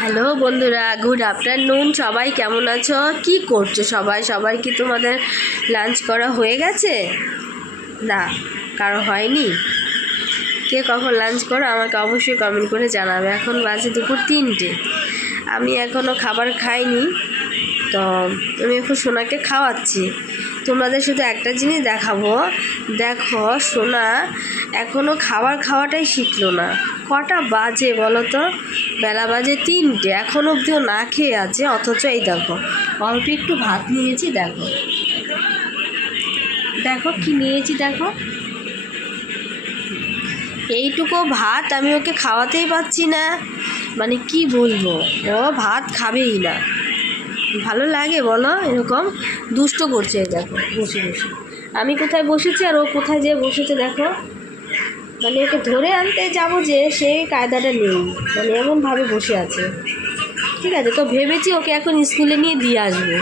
Hello বন্ধুরা, good afternoon. সবাই কেমন আছো? কি করছো সবাই কি তোমাদের লাঞ্চ করা হয়ে গেছে? না, কারো হয়নি? কে কখন লাঞ্চ করো আমাকে অবশ্যই কমেন্ট করে জানাবে। এখন বাজে দুপুর 3টে, আমি এখনও খাবার খাইনি, তো আমি এখন সোনাকে খাওয়াচ্ছি। তোমাদের শুধু একটা জিনিস দেখাবো, দেখো সোনা এখনও খাবার খাওয়াটাই শিখলো না। কটা বাজে বলো তো? বেলা বাজে 3টে, এখন অবধিও না খেয়ে আছে। অথচ এই দেখো অল্প একটু ভাত নিয়েছি, দেখো দেখো কি নিয়েছি, দেখো এইটুকু ভাত আমি ওকে খাওয়াতেই পারছি না। মানে কি বলবো, ও ভাত খাবেই না। ভালো লাগে বলো? এরকম দুষ্ট করছে, দেখো বসে বসে। আমি কোথায় বসেছি আর ও কোথায় যেয়ে বসেছে দেখো। মানে ওকে ধরে আনতে যাবো যে সেই কায়দাটা নেই, মানে এমনভাবে বসে আছে। ঠিক আছে, তো ভেবেছি ওকে এখন স্কুলে নিয়ে দিয়ে আসবো,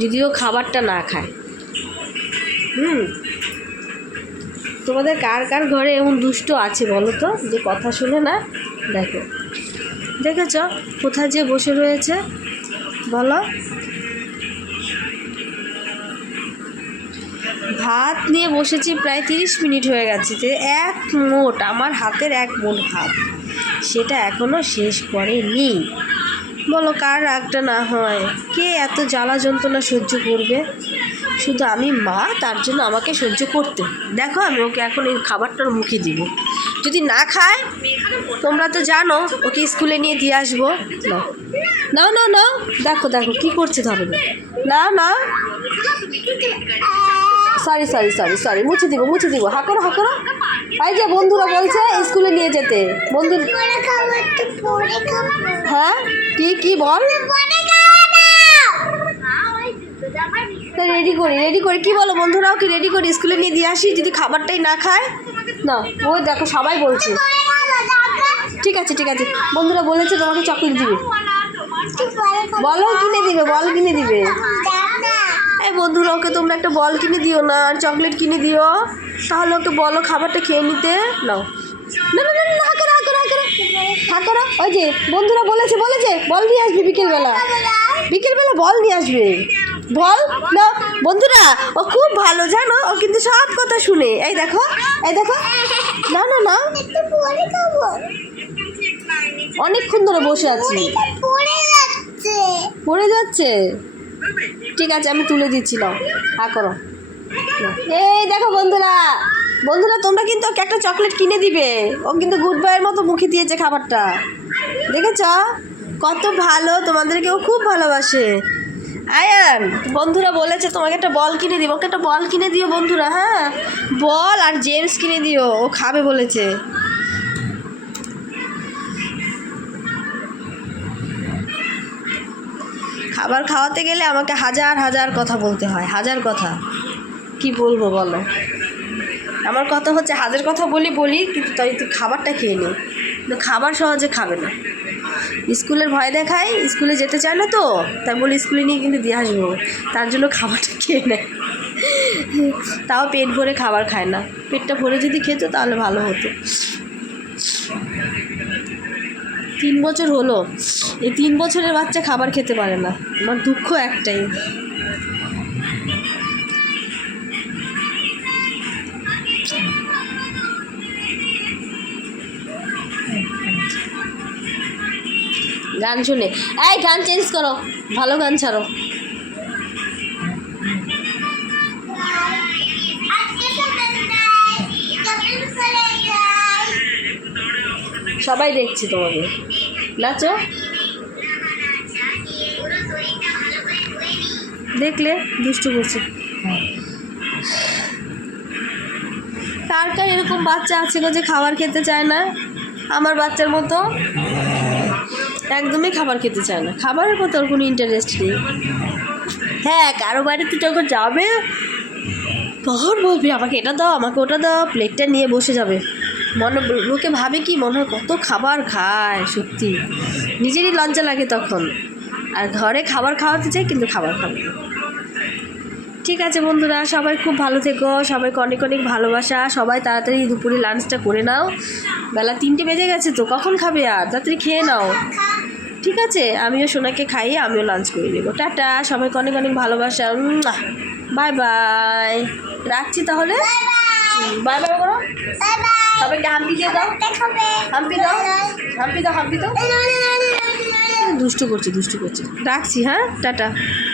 যদি ও খাবারটা না খায়। তোমাদের কার কার ঘরে এমন দুষ্ট আছে বলো তো, যে কথা শুনে না? দেখো, দেখেছ কোথায় যে বসে রয়েছে বলো। ভাত নিয়ে বসেছি প্রায় 30 মিনিট হয়ে গেছে, যে এক মোট আমার হাতের এক মোট ভাত, সেটা এখনও শেষ করেনি। বলো কার রাগটা না হয়? কে এত জ্বালা যন্ত্রণা সহ্য করবে? শুধু আমি মা, তার জন্য আমাকে সহ্য করতে। দেখো আমি ওকে এখন এই খাবারটার মুখে দিব, যদি না খায় তোমরা তো জানো ওকে স্কুলে নিয়ে দিয়ে আসবো। না না না, দেখো দেখো কি করছে, ধরো না না। সরি সরি সরি সরি, মুছে দিব। হাঁকড়ো। এই যে বন্ধুরা বলছে স্কুলে নিয়ে যেতে, বন্ধু। হ্যাঁ কি বল? রেডি করি কি বলো বন্ধুরা? ওকে রেডি করি, স্কুলে নিয়ে দিয়ে আসি, যদি খাবারটাই না খায়। না, ওই দেখো সবাই বলছে। ঠিক আছে বন্ধুরা বলেছে তোমাকে চকলেট দিবে। বল কিনে দিবে। এই বন্ধুরা, ওকে তোমরা একটা বল কিনে দিও না, আর চকলেট কিনে দিও, তাহলে ওকে বলো খাবারটা খেয়ে নিতে। নাও না, হাঁকড়া। ওই যে বন্ধুরা বলেছে বল নিয়ে আসবে বিকেলবেলা বল নিয়ে আসবে। বল না বন্ধুরা, ও খুব ভালো জানো, ও কিন্তু সব কথা শুনে। এই দেখো না অনেকক্ষণ ধরে বসে আছি, পড়ে যাচ্ছে। ঠিক আছে, আমি তুলে দিচ্ছি, নাও করো। এই দেখো বন্ধুরা তোমরা কিন্তু ওকে একটা চকলেট কিনে দিবে। ও কিন্তু গুড বয়ের মতো মুখে দিয়েছে খাবারটা, দেখেছ কত ভালো, তোমাদেরকেও খুব ভালোবাসে। আয়ান, বন্ধুরা বলেছে তোমাকে একটা বল কিনে দিব, ওকে একটা বল কিনে দিও বন্ধুরা। হ্যাঁ, বল আর জেমস কিনে দিও, ও খাবে বলেছে। খাবার খাওয়াতে গেলে আমাকে হাজার কথা বলতে হয়, হাজার কথা। কি বলবো বলো? আমার কথা হচ্ছে হাজার কথা বলি, কিন্তু তাই তুই খাবারটা খেয়ে নে। কিন্তু খাবার সহজে খাবে না, স্কুলের ভয় দেখায়, স্কুলে যেতে চায় না, তো তাই বলি স্কুলে নিয়ে কিন্তু দিয়ে আসবো, তার জন্য খাবারটা খেয়ে নেয়। তাও পেট ভরে খাবার খায় না, পেটটা ভরে যদি খেত তাহলে ভালো হতো। 3 বছর হলো, এই 3 বছরের বাচ্চা খাবার খেতে পারে না। আমার দুঃখ একটাই। গান শুনে, এই গান চেঞ্জ করো, ভালো গান ছাড়ো। সবাই দেখছে তোমাকে, নাচো। দেখলে দুষ্টু করছে। কার এরকম বাচ্চা আছে গো যে খাবার খেতে চায় না? আমার বাচ্চার মতো একদমই খাবার খেতে চায় না, খাবারের মতো ওর কোনো ইন্টারেস্ট নেই। হ্যাঁ, কারো বাড়িতে যখন যাবে তখন বলবি আমাকে এটা দাও, আমাকে ওটা দাও, প্লেটটা নিয়ে বসে যাবে। লোকে ভাবে কি মনে হয় কত খাবার খায়, সত্যি নিজেরই লজ্জা লাগে তখন। আর ঘরে খাবার খাওয়াতে চাই, কিন্তু খাবার খাবে। ঠিক আছে বন্ধুরা, সবাই খুব ভালো থেকো, সবাইকে অনেক অনেক ভালোবাসা। সবাই তাড়াতাড়ি দুপুরে লাঞ্চটা করে নাও, বেলা 3টে বেজে গেছে তো, কখন খাবে আর? তাড়াতাড়ি খেয়ে নাও, ঠিক আছে? আমিও সোনাকে খাইয়ে আমিও লাঞ্চ করে দেবো। টাটা, সবাইকে অনেক অনেক ভালোবাসা। বাই বাই, রাখছি তাহলে। বাই বাই করো, সবাইকে হাম্পি দিয়ে দাও, হাম্পি দাও, হাম্পি দাও, হাম্পি দাও। দুষ্টু করছে, রাখছি, হ্যাঁ, টাটা।